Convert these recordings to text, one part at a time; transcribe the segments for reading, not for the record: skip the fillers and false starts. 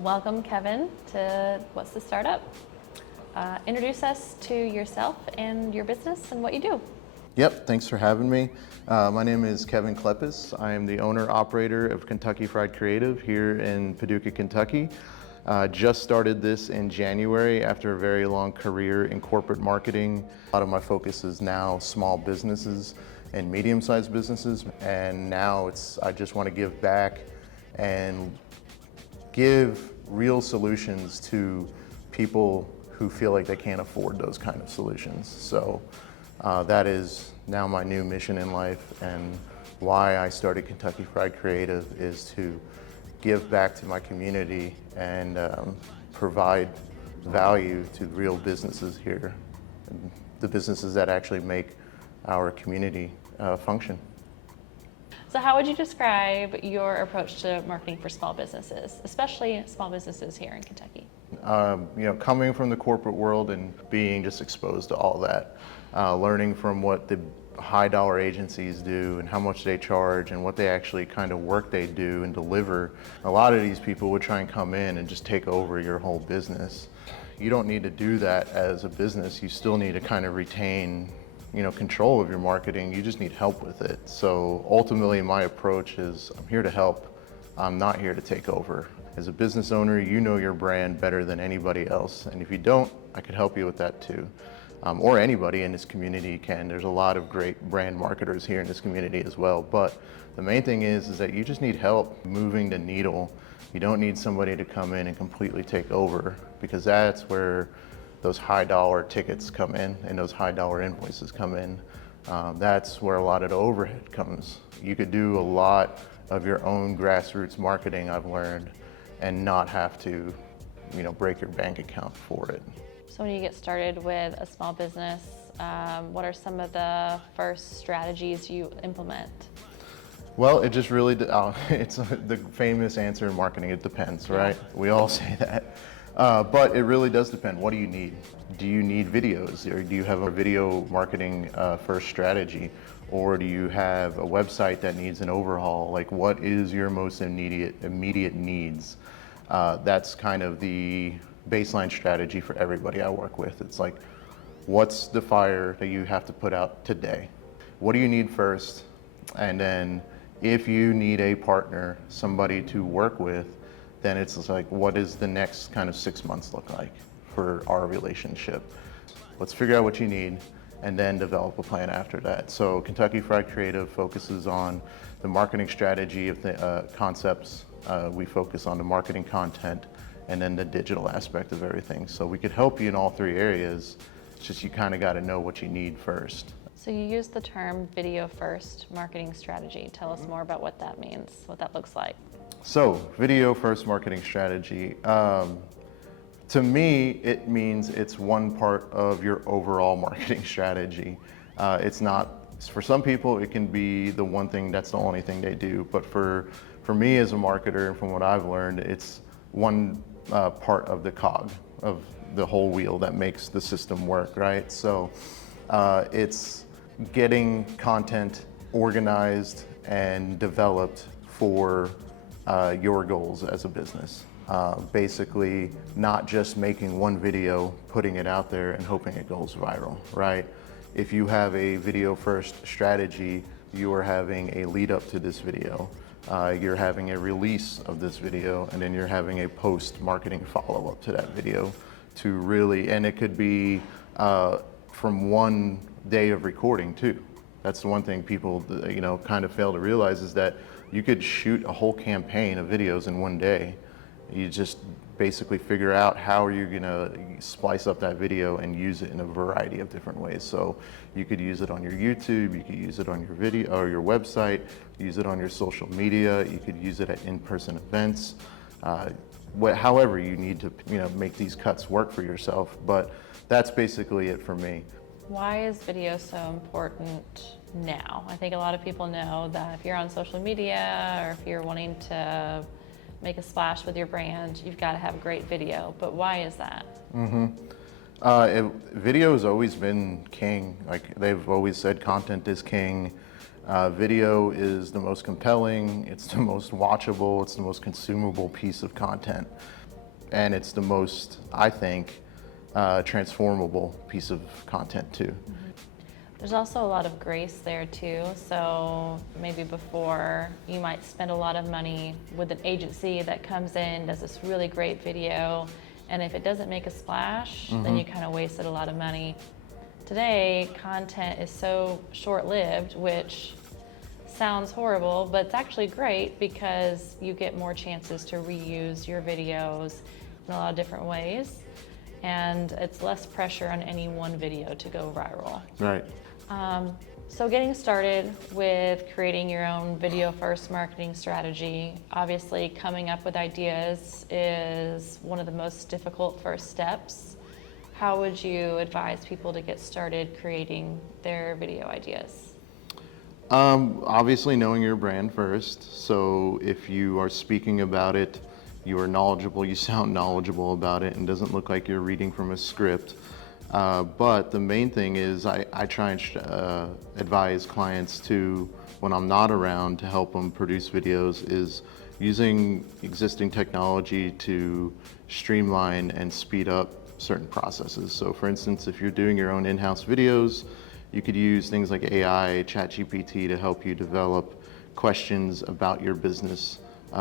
Welcome, Kevin, to What's the Startup? Introduce us to yourself and your business and what you do. Yep, thanks for having me. My name is Kevin Klepeis. I am the owner-operator of Kentucky Fried Creative here in Paducah, Kentucky. Just started this in January after a very long career in corporate marketing. A lot of my focus is now small businesses and medium-sized businesses, and now I just want to give back and give real solutions to people who feel like they can't afford those kind of solutions. So that is now my new mission in life, and why I started Kentucky Fried Creative is to give back to my community and provide value to real businesses here, the businesses that actually make our community function. So how would you describe your approach to marketing for small businesses, especially small businesses here in Kentucky? Coming from the corporate world and being just exposed to all that, learning from what the high dollar agencies do and how much they charge and what they actually kind of work they do and deliver. A lot of these people would try and come in and just take over your whole business. You don't need to do that as a business. You still need to kind of retain control of your marketing. You just need help with it. So ultimately my approach is I'm here to help. I'm not here to take over. As a business owner, you know your brand better than anybody else. And if you don't, I could help you with that too. Or anybody in this community can. There's a lot of great brand marketers here in this community as well. But the main thing is that you just need help moving the needle. You don't need somebody to come in and completely take over, because that's where those high dollar tickets come in and those high dollar invoices come in. That's where a lot of the overhead comes. You could do a lot of your own grassroots marketing, I've learned, and not have to, break your bank account for it. So when you get started with a small business, what are some of the first strategies you implement? Well, it just really, it's the famous answer in marketing, it depends, right? We all say that. But it really does depend. What do you need? Do you need videos, or do you have a video marketing first strategy? Or do you have a website that needs an overhaul? Like, what is your most immediate needs? That's kind of the baseline strategy for everybody I work with. It's like, what's the fire that you have to put out today? What do you need first? And then if you need a partner, somebody to work with, then it's like, what does the next kind of 6 months look like for our relationship? Let's figure out what you need and then develop a plan after that. So Kentucky Fried Creative focuses on the marketing strategy of the concepts. We focus on the marketing content and then the digital aspect of everything. So we could help you in all three areas. It's just you kind of got to know what you need first. So you use the term video first marketing strategy. Tell us more about what that means, what that looks like. So, video first marketing strategy. To me, it means it's one part of your overall marketing strategy. It's not, for some people, it can be the one thing that's the only thing they do. But for me as a marketer, and from what I've learned, it's one part of the cog of the whole wheel that makes the system work, right? So it's getting content organized and developed for your goals as a business. Basically, not just making one video, putting it out there and hoping it goes viral, right? If you have a video first strategy, you are having a lead up to this video. You're having a release of this video, and then you're having a post marketing follow up to that video to really, and it could be from one day of recording too. That's the one thing people, kind of fail to realize, is that you could shoot a whole campaign of videos in one day. You just basically figure out how you're gonna splice up that video and use it in a variety of different ways. So you could use it on your YouTube, you could use it on your video or your website, use it on your social media, you could use it at in-person events. However you need to, make these cuts work for yourself. But that's basically it for me. Why is video so important now? I think a lot of people know that if you're on social media or if you're wanting to make a splash with your brand, you've got to have great video. But why is that? Video has always been king. Like, they've always said content is king. Video is the most compelling, it's the most watchable, it's the most consumable piece of content. and it's the most, I think, transformable piece of content too. There's also a lot of grace there too. So maybe before you might spend a lot of money with an agency that comes in, does this really great video, and if it doesn't make a splash, then you kind of wasted a lot of money. Today, content is so short-lived, which sounds horrible, but it's actually great because you get more chances to reuse your videos in a lot of different ways, and it's less pressure on any one video to go viral. Right. So getting started with creating your own video first marketing strategy, obviously coming up with ideas is one of the most difficult first steps. How would you advise people to get started creating their video ideas? Obviously knowing your brand first. So if you are speaking about it, you are knowledgeable, you sound knowledgeable about it, and doesn't look like you're reading from a script. But the main thing is I try and advise clients to, when I'm not around to help them produce videos, is using existing technology to streamline and speed up certain processes. So for instance, if you're doing your own in-house videos, you could use things like AI, ChatGPT to help you develop questions about your business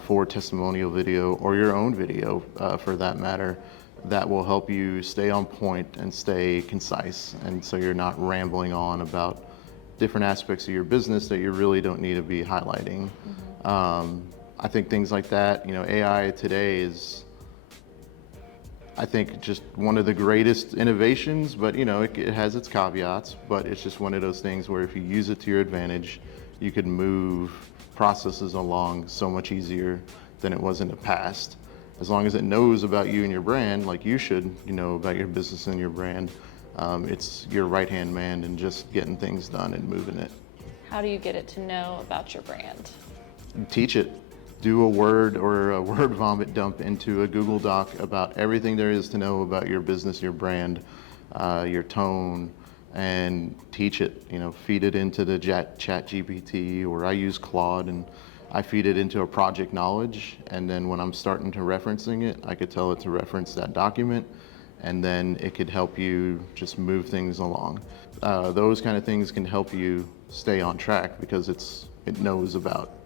for testimonial video or your own video for that matter, that will help you stay on point and stay concise. And so you're not rambling on about different aspects of your business that you really don't need to be highlighting. I think things like that, you know, AI today is, I think, just one of the greatest innovations, but you know, it has its caveats, but it's just one of those things where if you use it to your advantage, you could move processes along so much easier than it was in the past. As long as it knows about you and your brand, like you should, you know, about your business and your brand, it's your right-hand man and just getting things done and moving it. How do you get it to know about your brand? Teach it. Do a word or a word vomit dump into a Google Doc about everything there is to know about your business, your brand, your tone, and teach it. You know, feed it into the ChatGPT, or I use Claude, and I feed it into a project knowledge, and then when I'm starting to referencing it, I could tell it to reference that document, and then it could help you just move things along. Those kind of things can help you stay on track because it knows about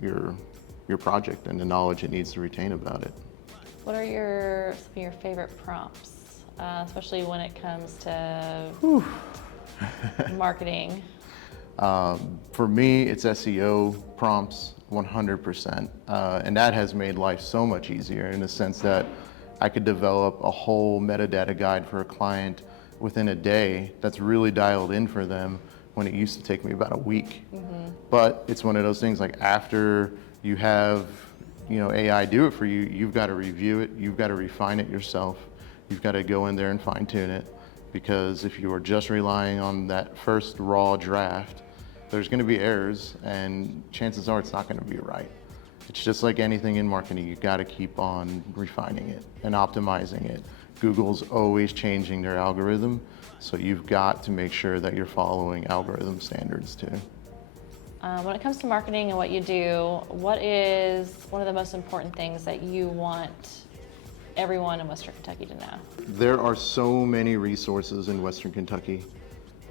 your project and the knowledge it needs to retain about it. What are some of your favorite prompts, especially when it comes to marketing? For me, it's SEO prompts, 100%. And that has made life so much easier in the sense that I could develop a whole metadata guide for a client within a day that's really dialed in for them when it used to take me about a week. But it's one of those things, like after you have, you know, AI do it for you, you've got to review it, you've got to refine it yourself, you've got to go in there and fine tune it, because if you are just relying on that first raw draft, there's going to be errors, and chances are it's not going to be right. It's just like anything in marketing, you got to keep on refining it and optimizing it. Google's always changing their algorithm, so you've got to make sure that you're following algorithm standards too. When it comes to marketing and what you do, what is one of the most important things that you want everyone in Western Kentucky to know? There are so many resources in Western Kentucky,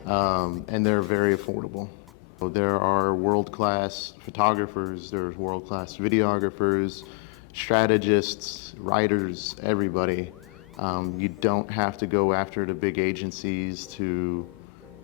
and they're very affordable. There are world-class photographers, there's world-class videographers, strategists, writers, everybody. You don't have to go after the big agencies to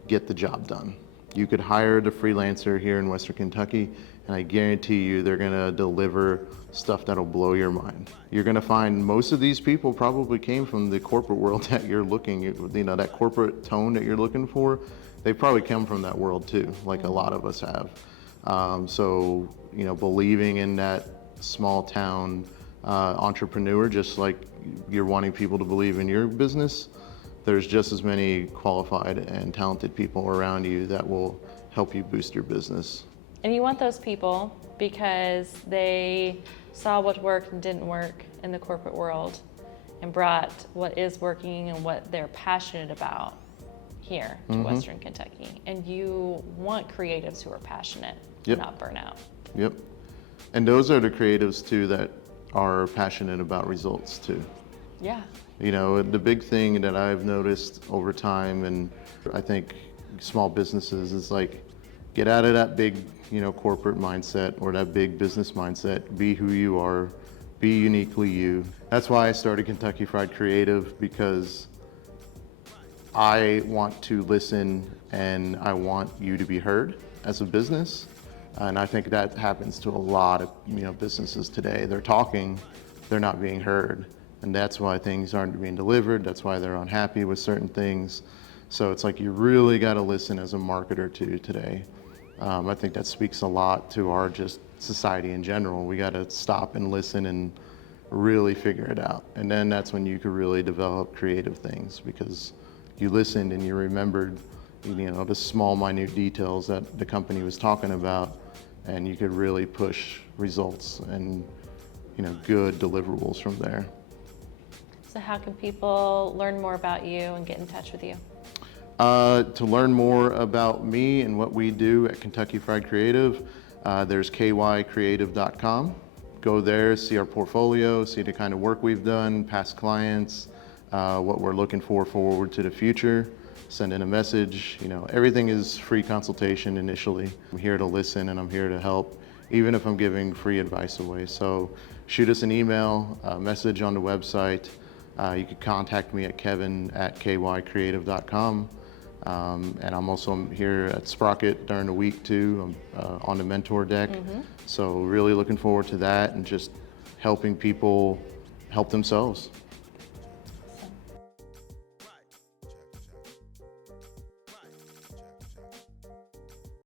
get the job done. You could hire the freelancer here in Western Kentucky, and I guarantee you they're gonna deliver stuff that'll blow your mind. You're gonna find most of these people probably came from the corporate world that you're looking, you know, that corporate tone that you're looking for. They probably come from that world too, like a lot of us have. So, you know, believing in that small town entrepreneur, just like you're wanting people to believe in your business, there's just as many qualified and talented people around you that will help you boost your business. And you want those people because they saw what worked and didn't work in the corporate world and brought what is working and what they're passionate about here to Western Kentucky. And you want creatives who are passionate, Yep. not burn out. Yep. And those are the creatives too that are passionate about results too. Yeah. You know, the big thing that I've noticed over time, and I think small businesses, is like, get out of that big, you know, corporate mindset or that big business mindset. Be who you are, be uniquely you. That's why I started Kentucky Fried Creative, because I want to listen and I want you to be heard as a business. And I think that happens to a lot of, you know, businesses today. They're talking, they're not being heard. And that's why things aren't being delivered. That's why they're unhappy with certain things. So it's like you really got to listen as a marketer too today. I think that speaks a lot to our just society in general. We got to stop and listen and really figure it out. And then that's when you could really develop creative things, because you listened and you remembered, you know, the small, minute details that the company was talking about, and you could really push results and, you know, good deliverables from there. So how can people learn more about you and get in touch with you? To learn more about me and what we do at Kentucky Fried Creative, there's kycreative.com. Go there, see our portfolio, see the kind of work we've done, past clients, what we're looking for forward to the future. Send in a message. You know, everything is free consultation initially. I'm here to listen and I'm here to help, even if I'm giving free advice away. So shoot us an email, a message on the website. You can contact me at kevin@kycreative.com. And I'm also here at Sprocket during the week too. I'm on the mentor deck. So really looking forward to that and just helping people help themselves.